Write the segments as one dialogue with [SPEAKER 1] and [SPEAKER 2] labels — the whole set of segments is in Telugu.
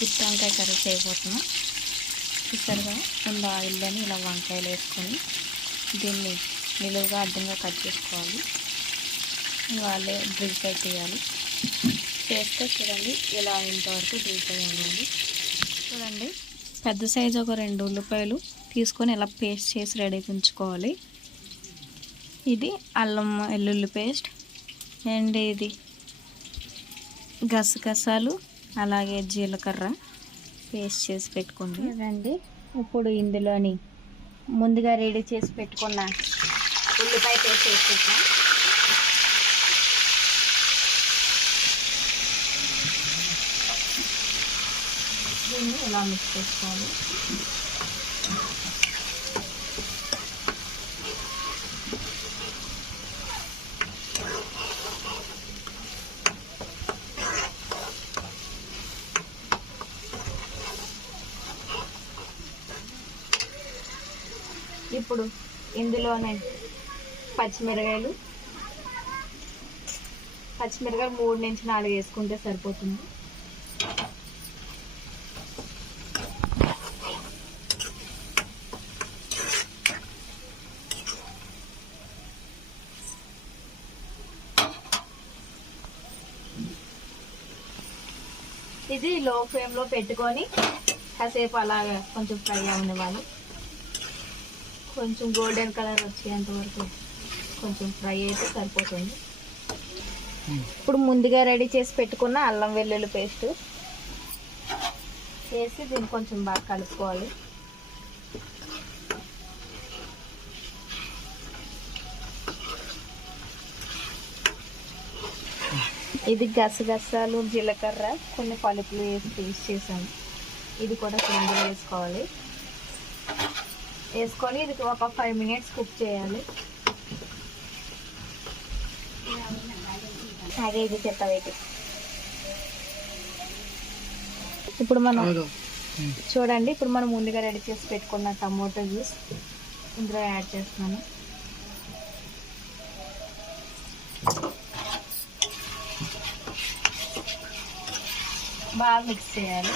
[SPEAKER 1] గుత్తి వంకాయ కర్రీ చేయబోతున్నాం. చూసారుగా ముందు ఆయిల్లోని ఇలా వంకాయలు వేసుకొని దీన్ని నిలువుగా అడ్డంగా కట్ చేసుకోవాలి. వాళ్ళే డ్రిల్ ఫ్రై చేయాలి చేస్తే చూడండి ఇలా ఇంతవరకు డ్రిల్ ఫ్రై అవ్వాలి చూడండి పెద్ద సైజు ఒక రెండు ఉల్లిపాయలు తీసుకొని ఇలా పేస్ట్ చేసి రెడీ ఉంచుకోవాలి. ఇది అల్లం వెల్లుల్లి పేస్ట్. అండ్ ఇది గసగసాలు అలాగే జీలకర్ర పేస్ట్ చేసి పెట్టుకోండి చూడండి ఇప్పుడు ఇందులోని ముందుగా రెడీ చేసి పెట్టుకున్న ఉల్లిపాయ పేస్ట్ వేసుకుంటాం దీన్ని ఇలా మిక్స్ చేసుకోవాలి. ఇప్పుడు ఇందులోనే పచ్చిమిరకాయలు. పచ్చిమిరకాయలు మూడు నుంచి నాలుగు వేసుకుంటే సరిపోతుంది. ఇది లో ఫ్లేమ్లో పెట్టుకొని కాసేపు అలాగా కొంచెం ఫ్రై ఉండేవాళ్ళు. కొంచెం గోల్డెన్ కలర్ వచ్చేంత వరకు కొంచెం ఫ్రై అయితే సరిపోతుంది. ఇప్పుడు ముందుగా రెడీ చేసి పెట్టుకున్న అల్లం వెల్లుల్లి పేస్ట్ వేసి దీన్ని కొంచెం బాగా కలుపుకోవాలి. ఇది గసగసాలు జీలకర్ర కొన్ని పలుపులు వేసి పేస్ట్ చేసాను ఇది కూడా కొంచెం వేసుకోవాలి. వేసుకొని ఇది ఒక ఫైవ్ మినిట్స్ కుక్ చేయాలి. అదే ఇది వేటి ఇప్పుడు మనం చూడండి ఇప్పుడు మనం ముందుగా రెడీ చేసి పెట్టుకున్న టమోటో జ్యూస్ ఇందులో యాడ్ చేస్తున్నాను. బాగా మిక్స్ చేయాలి.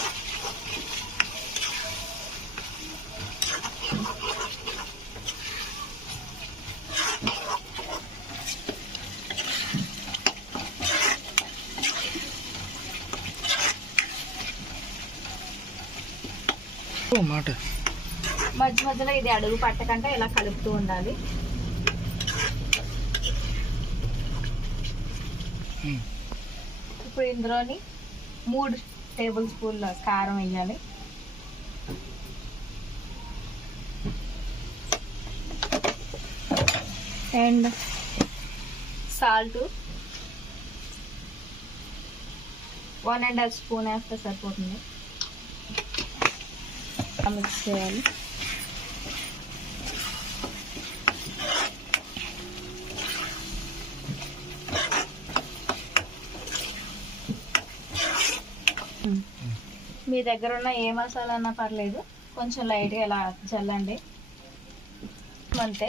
[SPEAKER 2] మాట.
[SPEAKER 1] మధ్య మధ్యలో ఇది అడుగు పట్టకంటే ఇలా కలుపుతూ ఉండాలి. ఇప్పుడు ఇందులోని మూడు టేబుల్ స్పూన్ల కారం వేయాలి. And salt. One and half spoon వేస్తే సరిపోతుంది. మిక్స్ చేయాలి. మీ దగ్గర ఉన్న ఏ మసాలా అన్నా పర్లేదు. కొంచెం లైట్గా ఇలా చల్లండి అంతే.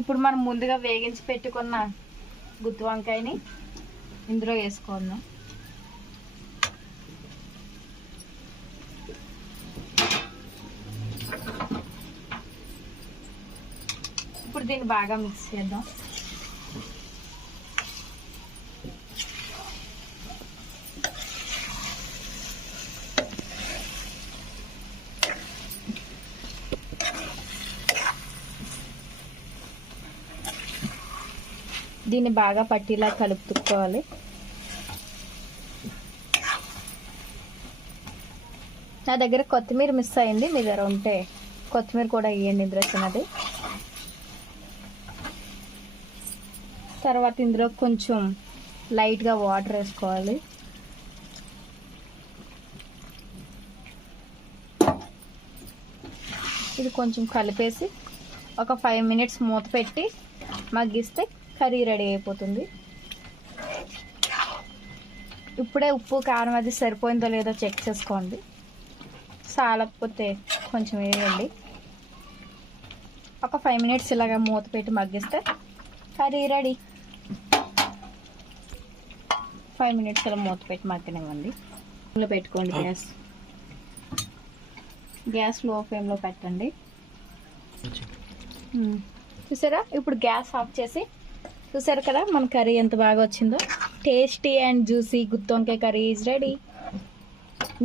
[SPEAKER 1] ఇప్పుడు మనం ముందుగా వేగించి పెట్టుకున్న గుత్తి వంకాయని ఇందులో వేసుకుందాం ఇప్పుడు దీన్ని బాగా మిక్స్ చేద్దాం. దీన్ని బాగా పట్టిలా కలుపుకోవాలి. నా దగ్గర కొత్తిమీర మిస్ అయింది మీ దగ్గర ఉంటే కొత్తిమీర కూడా వేయండి ఇందులో చిన్నది. తర్వాత ఇందులో కొంచెం లైట్గా వాటర్ వేసుకోవాలి. ఇది కొంచెం కలిపేసి ఒక ఫైవ్ మినిట్స్ మూత పెట్టి మగ్గిస్తే కర్రీ రెడీ అయిపోతుంది. ఇప్పుడే ఉప్పు కారం అది సరిపోయిందో లేదో చెక్ చేసుకోండి. చాలకపోతే కొంచెం వేయండి. ఒక ఫైవ్ మినిట్స్ ఇలాగ మూత పెట్టి మగ్గిస్తే కర్రీ రెడీ. ఫైవ్ మినిట్స్ అలా మూత పెట్టి మగ్గనివ్వండి. ఇందులో పెట్టుకోండి గ్యాస్. గ్యాస్లో ఫ్లేమ్లో పెట్టండి. చూసారా? ఇప్పుడు గ్యాస్ ఆఫ్ చేసి చూసారు కదా మన కర్రీ ఎంత బాగా వచ్చిందో? టేస్టీ అండ్ జ్యూసీ గుత్తొంకాయ కర్రీ ఈజ్ రెడీ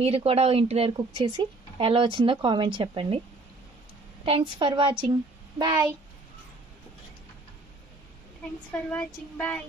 [SPEAKER 1] మీరు కూడా ఇంటి దగ్గర కుక్ చేసి ఎలా వచ్చిందో కామెంట్ చెప్పండి. Thanks for watching bye thanks for watching bye